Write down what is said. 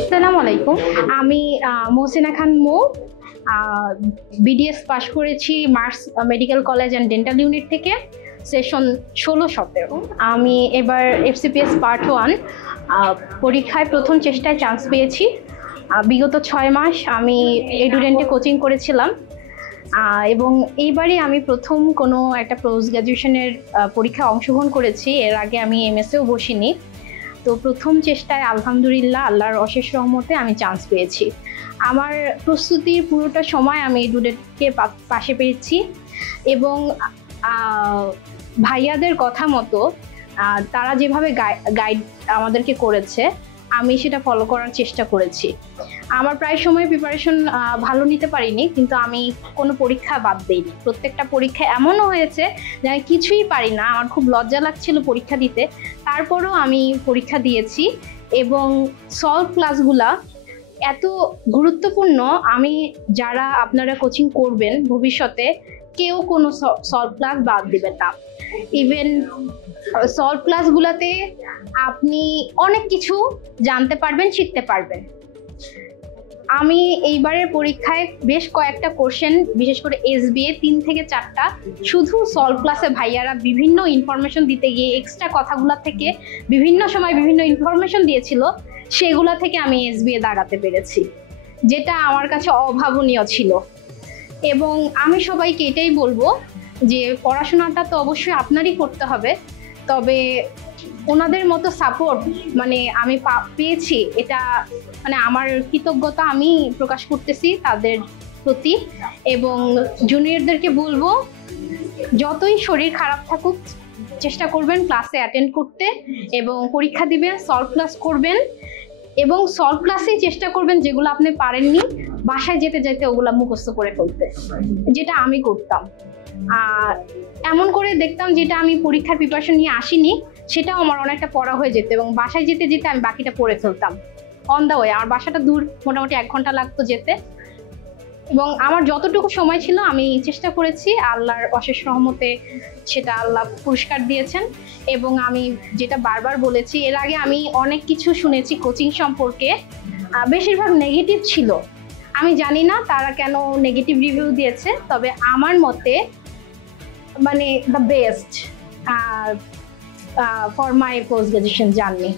আসসালামু আলাইকুম, আমি মহসিনা খান মো। বিডিএস পাশ করেছি Mars medical college and dental unit থেকে, সেশন 16-17। আমি এবার এফসিপিএস পার্ট 1 পরীক্ষায় প্রথম চেষ্টায় চান্স পেয়েছি। বিগত 6 মাস আমি এডুডেন্টে কোচিং করেছিলাম এবং এইবারই আমি প্রথম কোনো একটা পোস্ট গ্র্যাজুয়েশনের পরীক্ষায় অংশগ্রহণ করেছি। এর আগে আমি এমএসএও বসিনি। তো প্রথম চেষ্টায় আলহামদুলিল্লাহ আল্লাহর অশেষ রহমতে আমি চান্স পেয়েছি। আমার প্রস্তুতির পুরোটা সময় আমি এডুডেন্টকে পাশে পেয়েছি এবং ভাইয়াদের কথা মতো তারা যেভাবে গাইড আমাদেরকে করেছে আমি সেটা ফলো করার চেষ্টা করেছি। আমার প্রায় সময় প্রিপারেশন ভালো নিতে পারিনি, কিন্তু আমি কোনো পরীক্ষা বাদ দিইনি। প্রত্যেকটা পরীক্ষা এমনও হয়েছে যে আমি কিছুই পারি না, আমার খুব লজ্জা লাগছিল পরীক্ষা দিতে, তারপরেও আমি পরীক্ষা দিয়েছি। এবং সলভ ক্লাসগুলা এত গুরুত্বপূর্ণ, আমি যারা আপনারা কোচিং করবেন ভবিষ্যতে কেউ কোনো সলভ ক্লাস বাদ দিবেন না। ইভেন সলভ ক্লাসগুলোতে আপনি অনেক কিছু জানতে পারবেন, শিখতে পারবেন। আমি এইবারের পরীক্ষায় বেশ কয়েকটা কোশ্চেন, বিশেষ করে এসবিএ 3 থেকে 4টা শুধু সলভ ক্লাসে ভাইয়ারা বিভিন্ন ইনফরমেশন দিতে গিয়ে এক্সট্রা কথাগুলো থেকে বিভিন্ন সময় বিভিন্ন ইনফরমেশন দিয়েছিল, সেগুলো থেকে আমি এসবিএ দাগাতে পেরেছি, যেটা আমার কাছে অভাবনীয় ছিল। এবং আমি সবাইকে এটাই বলবো যে পড়াশোনাটা তো অবশ্যই আপনারই করতে হবে, তবে ওনাদের মতো সাপোর্ট মানে আমি পেয়েছি, এটা মানে আমার কৃতজ্ঞতা আমি প্রকাশ করতেছি তাদের প্রতি। এবং জুনিয়রদেরকে বলবো যতই শরীর খারাপ থাকুক চেষ্টা করবেন ক্লাসে অ্যাটেন্ড করতে এবং পরীক্ষা দিবেন, সলভ ক্লাস করবেন এবং সলভ ক্লাসেই চেষ্টা করবেন যেগুলো আপনি পারেননি বাসায় যেতে যেতে ওগুলো মুখস্থ করে ফেলতে, যেটা আমি করতাম। এমন করে দেখতাম যেটা আমি পরীক্ষার প্রিপারেশন নিয়ে আসিনি সেটাও আমার অনেকটা পড়া হয়ে যেত এবং বাসায় যেতে যেতে আমি বাকিটা পড়ে ফেলতাম অন দ্য ওয়ে। আমার বাসাটা দূর, মোটামুটি 1 ঘন্টা লাগতো যেতে। এবং আমার যতটুকু সময় ছিল আমি চেষ্টা করেছি, আল্লাহর অশেষ রহমতে সেটা আল্লাহ পুরস্কার দিয়েছেন। এবং আমি যেটা বারবার বলেছি, এর আগে আমি অনেক কিছু শুনেছি কোচিং সম্পর্কে, বেশিরভাগ নেগেটিভ ছিল। আমি জানি না তারা কেন নেগেটিভ রিভিউ দিয়েছে, তবে আমার মতে মানে the best for my post graduation journey.